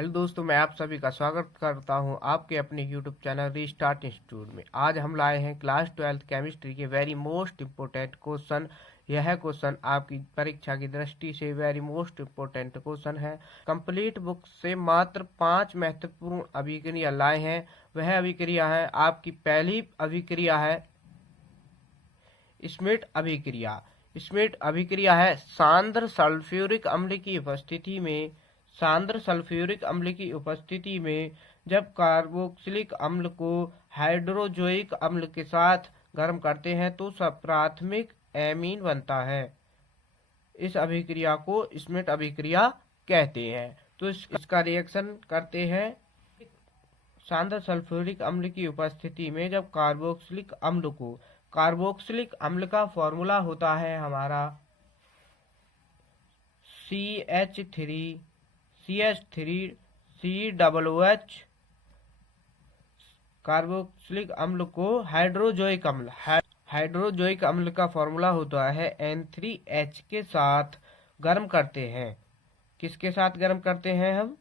Hello दोस्तों, मैं आप सभी का स्वागत करता हूं आपके अपने यूट्यूब चैनल रीस्टार्ट इंस्टीट्यूट में। आज हम लाए हैं क्लास 12 केमिस्ट्री के वेरी मोस्ट इम्पोर्टेंट क्वेश्चन। यह क्वेश्चन आपकी परीक्षा की दृष्टि से वेरी मोस्ट इम्पोर्टेंट क्वेश्चन है। कंप्लीट बुक से मात्र 5 महत्वपूर्ण अभिक्रिया लाए हैं। वह अभिक्रिया है, आपकी पहली अभिक्रिया है स्मिट अभिक्रिया। स्मिट अभिक्रिया है सांद्र सल्फ्यूरिक अम्ल की उपस्थिति में जब कार्बोक्सिलिक अम्ल को हाइड्रोजोइक अम्ल के साथ गर्म करते हैं तो प्राथमिक एमीन बनता है। इस अभिक्रिया को स्मिट अभिक्रिया कहते हैं। तो इसका रिएक्शन करते हैं। सांद्र सल्फ्यूरिक अम्ल की उपस्थिति में जब कार्बोक्सिलिक अम्ल का फॉर्मूला होता है हमारा CH3CH3COOH। कार्बोक्सिलिक अम्ल को हाइड्रोजोइक अम्ल का फॉर्मूला होता है N3H के साथ गर्म करते हैं। किसके साथ गर्म करते हैं हम?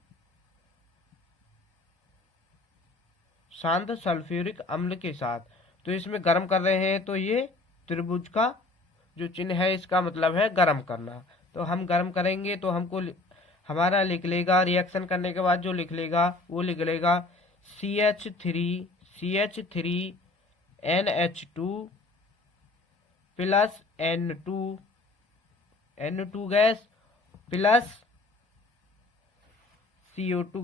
सांद्र सल्फ्यूरिक अम्ल के साथ। तो इसमें गर्म कर रहे हैं, तो ये त्रिभुज का जो चिन्ह है इसका मतलब है गर्म करना। तो हम गर्म करेंगे तो हमको हमारा लिख लेगा, रिएक्शन करने के बाद जो लिख लेगा वो लिख लेगा CH3NH2 plus N2 gas plus CO2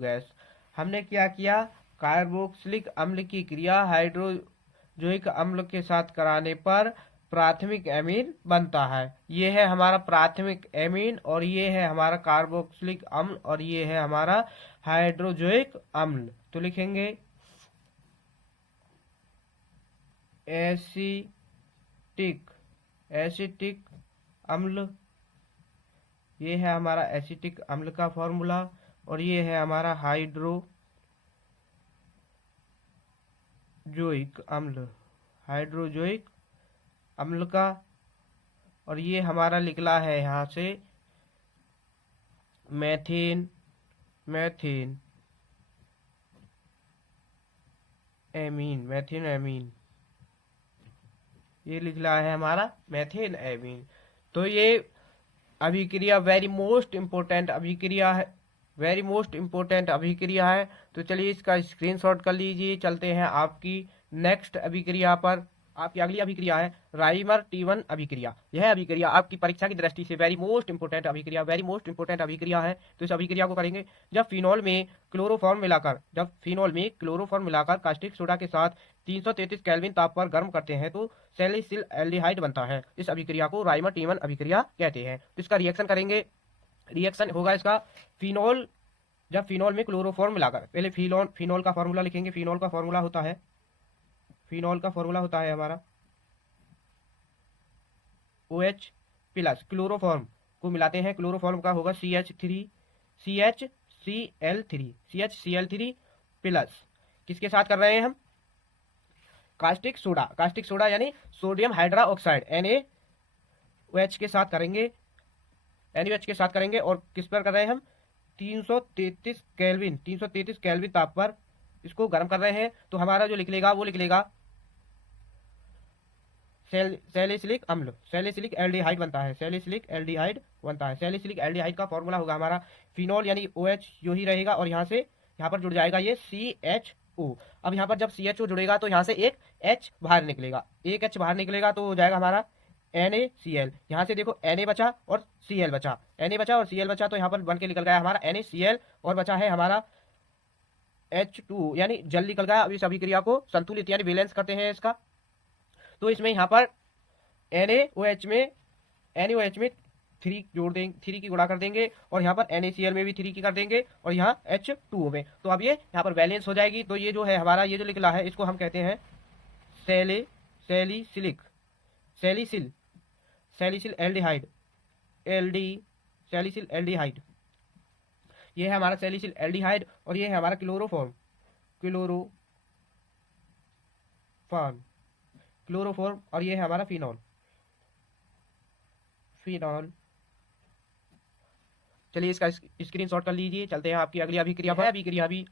gas. हमने क्या किया? कार्बोक्सिलिक अम्ल की क्रिया हाइड्रोजोइक अम्ल के साथ कराने पर प्राथमिक एमीन बनता है। ये है हमारा प्राथमिक एमीन और ये है हमारा कार्बोक्सिलिक अम्ल और ये है हमारा हाइड्रोजोइक अम्ल। तो लिखेंगे एसिटिक अम्ल। ये है हमारा एसिटिक अम्ल का फॉर्मूला और ये है हमारा हाइड्रोजोइक अम्ल का। और ये हमारा निकला है यहाँ से मेथेन एमीन। ये निकला है हमारा मेथेन एमीन। तो ये अभिक्रिया वेरी मोस्ट इम्पोर्टेंट अभिक्रिया है। तो चलिए इसका स्क्रीनशॉट कर लीजिए। चलते हैं आपकी नेक्स्ट अभिक्रिया पर। आपकी अगली अभिक्रिया है राइमर T1 अभिक्रिया। यह अभिक्रिया आपकी परीक्षा की दृष्टि से वेरी मोस्ट इंपोर्टेंट अभिक्रिया है। तो इस अभिक्रिया को करेंगे जब फिनॉल में क्लोरोफॉर्म मिलाकर कास्टिक सोडा के साथ 333 केल्विन ताप पर गर्म करते हैं तो सैलिसिल एल्डिहाइड बनता है। इस अभिक्रिया को राइमर T1 अभिक्रिया कहते हैं। तो इसका रिएक्शन करेंगे। रिएक्शन होगा इसका जब फिनॉल में क्लोरोफॉर्म मिलाकर, पहले फिनॉल का फॉर्मूला लिखेंगे। फिनॉल का फॉर्मूला होता है हमारा OH प्लस क्लोरोफॉर्म को मिलाते हैं। क्लोरोफॉर्म का होगा CHCl3 प्लस किसके साथ कर रहे हैं हम? कास्टिक सोडा यानी सोडियम हाइड्रा ऑक्साइड NaOH के साथ करेंगे। और किस पर कर रहे हैं हम? 333 केल्विन ताप पर इसको गर्म कर रहे हैं। तो हमारा जो लिख लेगा सैलिसिलिक एल्डिहाइड बनता है। सैलिसिलिक एल्डिहाइड का फॉर्मूला होगा हमारा फिनॉल यानी OH जो ही रहेगा और यहाँ पर जुड़ जाएगा ये CHO। अब यहाँ पर जब CHO जुड़ेगा तो यहाँ से एक H बाहर निकलेगा, तो हो जाएगा हमारा NaCl। यहाँ से देखो Na बचा और Cl बचा, तो यहाँ पर बन के निकल गया हमारा NaCl और बचा है हमारा H2 यानी जल निकल गया। अब इस अभिक्रिया को संतुलित यानी बैलेंस करते हैं इसका। तो इसमें यहाँ पर NaOH में 3 जोड़ देंगे, 3 की गुणा कर देंगे और यहाँ पर NaCl में भी 3 की कर देंगे और यहाँ H2O में। तो अब ये यहाँ पर बैलेंस हो जाएगी। तो ये जो है हमारा ये जो निकला है इसको हम कहते हैं सैलिसिल एल्डिहाइड। ये है हमारा सैलिसिल एल्डिहाइड और ये है हमारा क्लोरोफॉर्म और ये है हमारा फिनॉल। चलिए इसका स्क्रीनशॉट कर लीजिए। चलते हैं आपकी अगली अभिक्रिया पर। अभिक्रिया भी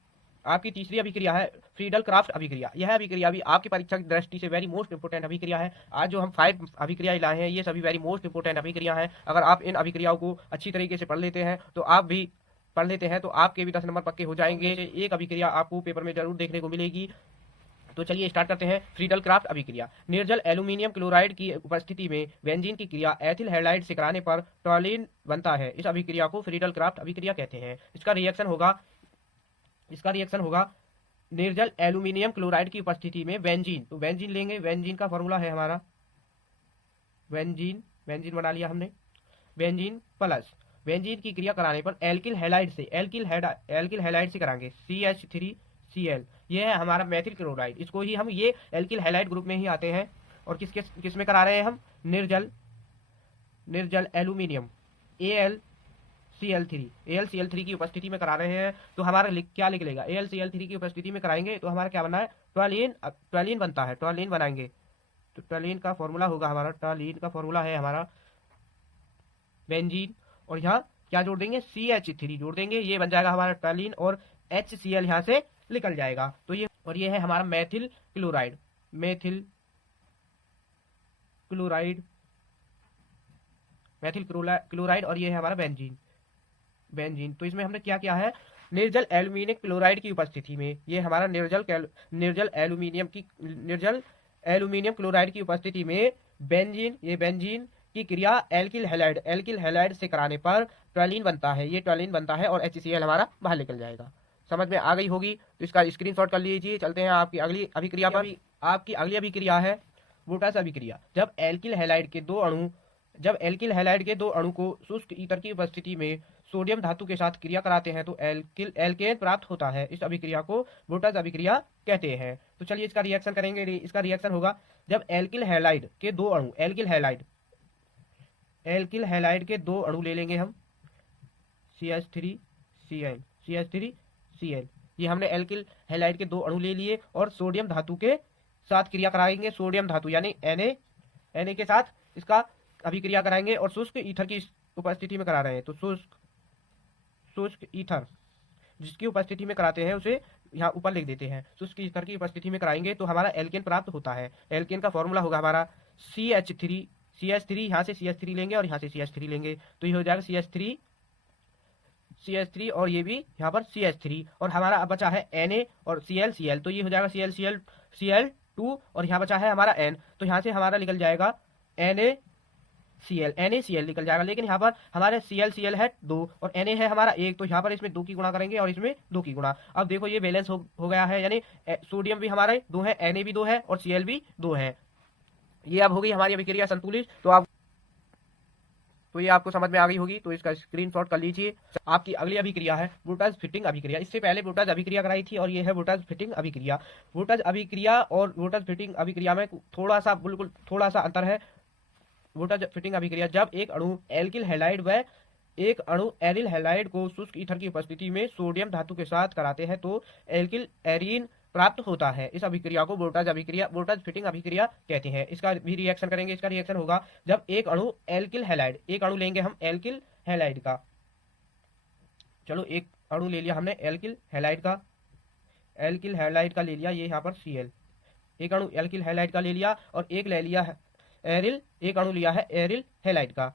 आपकी तीसरी अभिक्रिया है फ्रीडल क्राफ्ट अभिक्रिया। यह अभिक्रिया भी आपकी परीक्षा की दृष्टि से वेरी मोस्ट इंपोर्टेंट अभिक्रिया है। आज जो हम 5 अभिक्रियाएं लाए हैं ये सभी वेरी मोस्ट इंपोर्टेंट अभिक्रिया है। अगर आप इन अभिक्रियाओं को अच्छी तरीके से पढ़ लेते हैं तो आपके भी 10 नंबर पक्के हो जाएंगे। एक अभिक्रिया आपको पेपर में जरूर देखने को मिलेगी। तो चलिए स्टार्ट करते हैं। फ्रीडल क्राफ्ट अभिक्रिया। निर्जल एल्यूमिनियम क्लोराइड की उपस्थिति में बेंजीन की क्रिया एथिल हैलाइड से कराने पर टॉलिन बनता है। इस अभिक्रिया को फ्रीडल क्राफ्ट अभिक्रिया कहते हैं। इसका रिएक्शन होगा निर्जल एल्यूमिनियम क्लोराइड की उपस्थिति में बेंजीन। तो बेंजीन लेंगे, बेंजीन का फॉर्मूला है हमारा बेंजीन बना लिया हमने। बेंजीन प्लस बेंजीन की क्रिया कराने पर एल्किल हैलाइड से कराएंगे CH3Cl। ये है हमारा मेथिल क्लोराइड। इसको ही हम ये एल्किल हैलाइड ग्रुप में ही आते हैं। और किस में करा रहे हैं हम? निर्जल एल्यूमिनियम AlCl3 की उपस्थिति में करा रहे हैं। तो हमारा क्या निकलेगा? AlCl3 की उपस्थिति में कराएंगे तो हमारा क्या बनना है? टॉलिन बनता है। टॉलिन बनाएंगे तो टॉलिन का फॉर्मूला होगा हमारा, टॉलिन का फॉर्मूला है हमारा बेंजीन। और यहाँ क्या जोड़ देंगे? CH3 जोड़ देंगे। ये बन जाएगा हमारा टॉलिन और HCl यहाँ से निकल जाएगा। तो ये है हमारा मेथिल क्लोराइड और ये है हमारा बेंजीन। तो इसमें हमने क्या किया है? निर्जल एल्यूमिनियम क्लोराइड की उपस्थिति में, ये हमारा निर्जल एल्यूमिनियम क्लोराइड की उपस्थिति में बेंजीन की क्रिया एल्किल हैलाइड से कराने पर टॉलिन बनता है। ये टॉलिन बनता है और HCl हमारा बाहर निकल जाएगा। समझ में आ गई होगी तो इसका स्क्रीनशॉट कर लीजिए। चलते हैं आपकी अगली अभिक्रिया पर। आपकी अगली अभिक्रिया है वोल्टास अभिक्रिया। जब एल्किल हैलाइड के दो अणु को शुष्क ईथर की उपस्थिति में सोडियम धातु के साथ क्रिया कराते हैं तो एल्केन प्राप्त होता है। इस अभिक्रिया को वोल्टास अभिक्रिया कहते हैं। तो चलिए इसका रिएक्शन करेंगे। इसका रिएक्शन होगा जब एल्किल हैलाइड के दो अणु ले लेंगे हम CH3Cl। ये हमने एल्किल हैलाइड के दो अणु ले लिए और सोडियम धातु के साथ क्रिया कराएंगे। सोडियम धातु यानी Na के साथ इसका अभिक्रिया कराएंगे और शुष्क ईथर की उपस्थिति में करा रहे हैं। तो शुष्क ईथर जिसकी उपस्थिति में कराते हैं उसे यहाँ ऊपर लिख देते हैं। शुष्क ईथर की उपस्थिति में कराएंगे तो हमारा एल्केन प्राप्त होता है। एल्केन का फॉर्मूला होगा हमारा CH3 यहाँ से CH3 लेंगे और यहाँ से CH3 लेंगे तो ये हो जाएगा CH3 और ये भी यहाँ पर CH3 और हमारा अब बचा है Na और Cl तो ये हो जाएगा Cl2 और यहाँ बचा है हमारा N। तो यहाँ से हमारा निकल जाएगा NaCl निकल जाएगा। लेकिन यहाँ पर हमारे Cl है 2 और Na है हमारा 1। तो यहाँ पर इसमें 2 की गुणा करेंगे और इसमें 2 की गुणा। अब देखो ये बैलेंस हो गया है, यानी सोडियम भी हमारे 2 है, Na भी 2 है और Cl भी 2 है। ये अब होगी हमारी अभिक्रिया संतुलित। तो ये आपको समझ में आ गई होगी। तो इसका स्क्रीनशॉट कर लीजिए। आपकी अगली अभिक्रिया है वोल्टाज फिटिंग अभिक्रिया। इससे पहले वोल्टाज अभिक्रिया कराई थी और ये है वोल्टाज फिटिंग अभिक्रिया। वोल्टाज अभिक्रिया और वोल्टाज फिटिंग अभिक्रिया में थोड़ा सा अंतर है। वोल्टाज फिटिंग अभिक्रिया जब एक अणु एल्किल हैलाइड व एक अणु एरिल हैलाइड को शुष्क ईथर की उपस्थिति में सोडियम धातु के साथ कराते हैं तो एल्किल एरीन प्राप्त होता है। इस अभिक्रिया को वोल्टाज फिटिंग अभिक्रिया कहते हैं। इसका भी रिएक्शन करेंगे। इसका रिएक्शन होगा जब एक अणु एल्किल हैलाइड, एक अणु लेंगे हम एल्किल हैलाइड का। चलो एक अणु ले लिया हमने एल्किल हैलाइड का ले लिया, ये यहाँ पर Cl। एक अणु एल्किल हैलाइड का ले लिया और एक ले लिया है एक अणु लिया है एरिल हैलाइड का।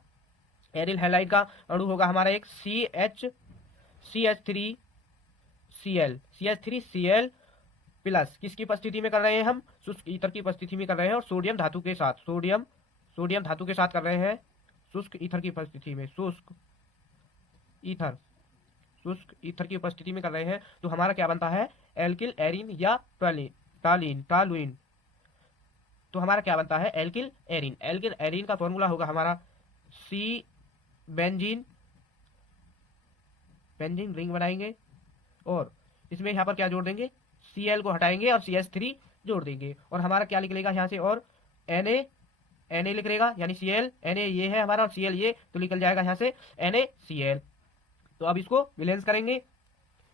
एरिल हैलाइड का अणु होगा हमारा एक CH3Cl प्लस किसकी उपस्थिति में कर रहे हैं हम? शुष्क ईथर की उपस्थिति में कर रहे हैं और सोडियम धातु के साथ कर रहे हैं। शुष्क ईथर की उपस्थिति में शुष्क ईथर की उपस्थिति में कर रहे हैं तो हमारा क्या बनता है? एल्किल एरीन या टॉलुइन। तो हमारा क्या बनता है? एल्किल एरीन का फॉर्मूला होगा हमारा बेंजीन रिंग बनाएंगे और इसमें यहाँ पर क्या जोड़ देंगे? Cl को हटाएंगे और CH3 जोड़ देंगे और हमारा क्या निकलेगा यहाँ से? और Na निकलेगा यानी Cl, Na ये है हमारा और Cl ये, तो निकल जाएगा यहाँ से NaCl। तो अब इसको बैलेंस करेंगे।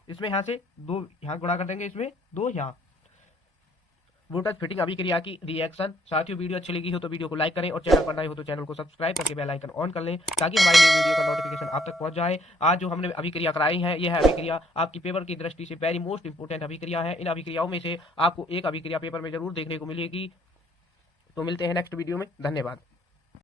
इसमें यहाँ से 2 यहाँ गुणा कर देंगे, इसमें 2 यहाँ। वोल्टेज फिटिंग अभिक्रिया की रिएक्शन। साथियों वीडियो अच्छी लगी हो तो वीडियो को लाइक करें और चैनल पर नए हो तो चैनल को सब्सक्राइब करके बेल आइकन ऑन कर लें ताकि हमारी नई वीडियो का नोटिफिकेशन आप तक पहुंच जाए। आज जो हमने अभिक्रिया कराई है यह अभिक्रिया आपकी पेपर की दृष्टि से वेरी मोस्ट इंपोर्टेंट अभिक्रिया है। इन अभिक्रियाओं में से आपको एक अभिक्रिया पेपर में जरूर देखने को मिलेगी। तो मिलते हैं नेक्स्ट वीडियो में, धन्यवाद।